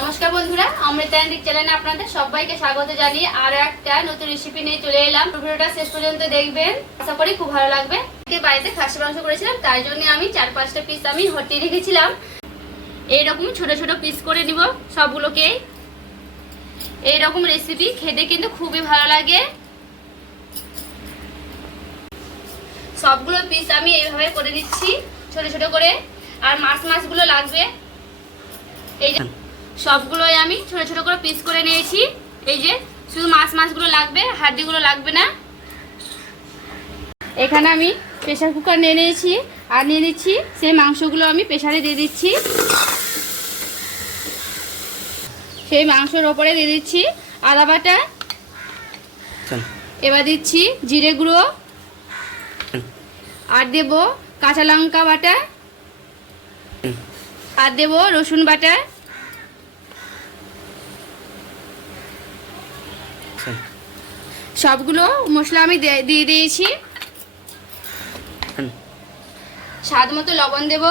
নমস্কার বন্ধুরা অমৃতান্ত্রিক চ্যানেলে আপনাদের সবাইকে স্বাগত জানিয়ে আর একটা নতুন রেসিপি নিয়ে চলে এলাম। ভিডিওটা শেষ পর্যন্ত দেখবেন, আশা করি খুব ভালো লাগবে। বাড়িতে খাসি মাংস করেছিলাম তাই জন্য আমি চার পাঁচটা পিস আমি হটিয়ে রেখেছিলাম। এইরকম ছোট ছোট পিস করে নিব সবগুলোকে। এইরকম রেসিপি খেতে কিন্তু খুবই ভালো লাগে। সবগুলো পিস আমি এইভাবে করে দিচ্ছি ছোট ছোট করে। আর মাছ মাছগুলো লাগবে। এই সবগুলোই আমি ছোট ছোট করে পিস করে নিয়েছি। এই যে শুধু মাছ মাছগুলো লাগবে হাড্ডিগুলো লাগবে না। এখানে আমি প্রেশার কুকার নিয়ে নিয়েছি। আর নিয়ে নিচ্ছি সেই মাংসগুলো আমি প্রেশারে দিয়ে দিচ্ছি। সেই মাংসর ওপরে দিয়ে দিচ্ছি আদা বাটা। এবার দিচ্ছি জিরে গুঁড়ো। আর দেব কাঁচা লঙ্কা বাটা। আর দেব রসুন বাটা। সবগুলো মশলা আমি দিয়ে দিয়েছি। স্বাদ মতো লবণ দেব।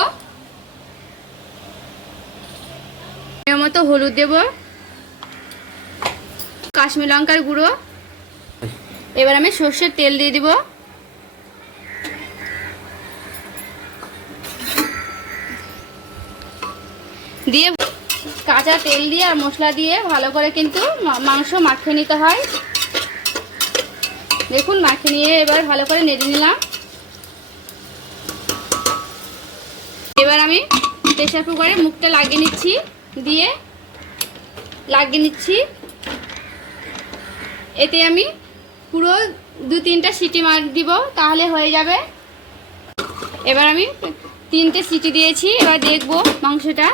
মতো হলুদ দেব। কাশ্মীর লঙ্কার গুঁড়ো। এবার আমি সর্ষের তেল দিয়ে দিব। দিয়ে কাঁচা তেল দিয়ে আর মশলা দিয়ে ভালো করে কিন্তু মাংস মাখিয়ে নিতে হয়। দেখুন, মাখিয়ে নিয়ে এবার ভালো করে নেড়ে নিলাম। এবার আমি প্রেশার কুকারে মুখটা লাগিয়ে নিচ্ছি, দিয়ে লাগিয়ে নিচ্ছি। এতে আমি পুরো দু তিনটা সিটি মার দিব, তাহলে হয়ে যাবে। এবার আমি তিনটে সিটি দিয়েছি, এবার দেখব মাংসটা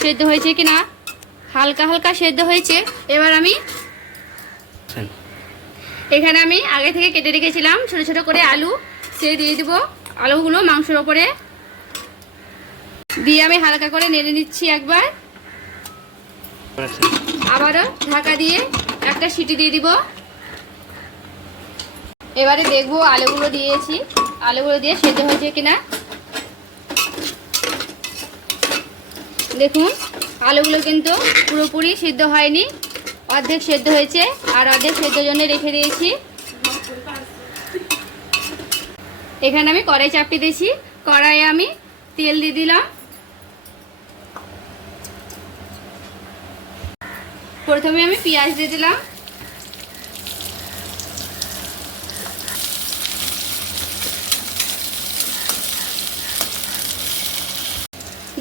সেদ্ধ হয়েছে কি না হালকা হালকা সেদ্ধ হয়েছে, এবার আমি চল এখানে আমি আগে থেকে কেটে রেখেছিলাম, ছোট ছোট করে আলু। সে দিয়ে দিব আলুগুলো মাংসের ওপরে। দিয়ে আমি হালকা করে নেড়ে নিচ্ছি একবার। আবারও ঢাকা দিয়ে একটা সিটি দিয়ে দিব। এবারে দেখব আলুগুলো দিয়েছি। আলুগুলো দিয়ে সেদ্ধ হয়েছে কিনা। দেখুন, আলুগুলো কিন্তু পুরোপুরি সিদ্ধ হয়নি। অর্ধেক সেদ্ধ হয়েছে আর অর্ধেক সেদ্ধর জন্য রেখে দিয়েছি। এখানে আমি কড়াই চাপটি দিয়েছি। কড়াইয়ে আমি তেল দিয়ে দিলাম। প্রথমে আমি পেঁয়াজ দিয়ে দিলাম।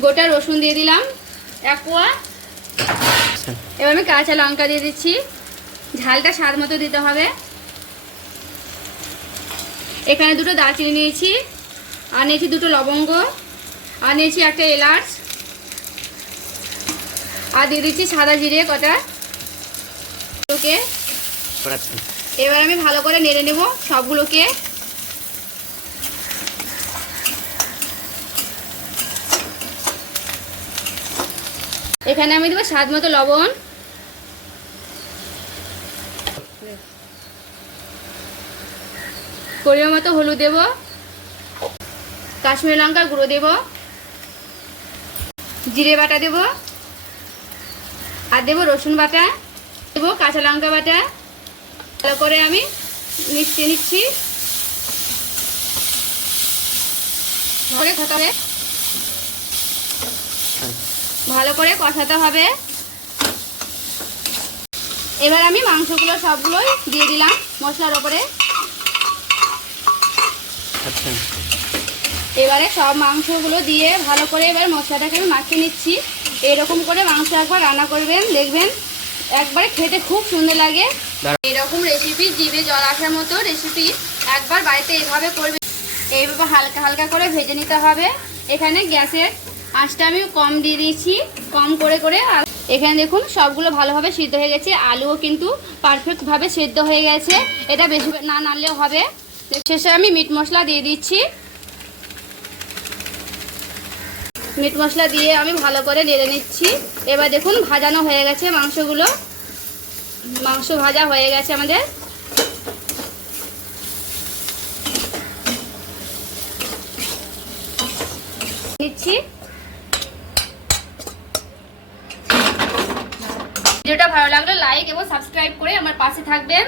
গোটা রসুন দিয়ে দিলাম। এক চল এবার আমি কাঁচা লঙ্কা দিয়ে দিচ্ছি। ঝালটা স্বাদ মতো দিতে হবে। এখানে দুটো দারচিনি নিয়েছি। আর নিয়েছি দুটো লবঙ্গ। আর নিয়েছি একটা এলাচ। আর দিয়ে দিচ্ছি সাদা জিরে কটা। ওকে। এবার আমি ভালো করে নেড়ে নেব সবগুলোকে। এখানে আমি দেবো স্বাদ মতো লবণ। পরিমাণ মতো হলুদ দেব। কাশ্মীর লঙ্কা গুঁড়ো দেব। জিরে বাটা দেব। আর দেবো রসুন বাটা। দেবো কাঁচা লঙ্কা বাটা। ভালো করে আমি মিশিয়ে নিচ্ছি। চল ভালো করে কষাতে হবে। এবার আমি মাংসগুলো সবগুলোই দিয়ে দিলাম মশলার ওপরে। আচ্ছা। এবারে সব মাংসগুলো দিয়ে ভালো করে এবার মশলাটাকে আমি মাখিয়ে নিচ্ছি। এরকম করে মাংস একবার রান্না করবেন দেখবেন একবারে খেতে খুব সুন্দর লাগে। এরকম রেসিপি জিভে জল আসার মতো রেসিপি একবার বাড়িতে এইভাবে করবে এইভাবে হালকা হালকা করে ভেজে নিতে হবে। এখানে গ্যাসের আঁচটা আমি কম দিয়ে দিয়েছি, কম করে করে। এখানে দেখুন, সবগুলো ভালোভাবে সিদ্ধ হয়ে গেছে। আলুও কিন্তু পারফেক্টভাবে সেদ্ধ হয়ে গেছে। এটা বেশি না নাড়লেও হবে। শেষে আমি মিট মশলা দিয়ে দিচ্ছি। মিট মশলা দিয়ে আমি ভালো করে নেড়ে নিচ্ছি। এবার দেখুন, ভাজানো হয়ে গেছে মাংসগুলো। মাংস ভাজা হয়ে গেছে আমাদের। নিচ্ছি। ভিডিওটা ভালো লাগলে লাইক এবং সাবস্ক্রাইব করে আমার পাশে থাকবেন।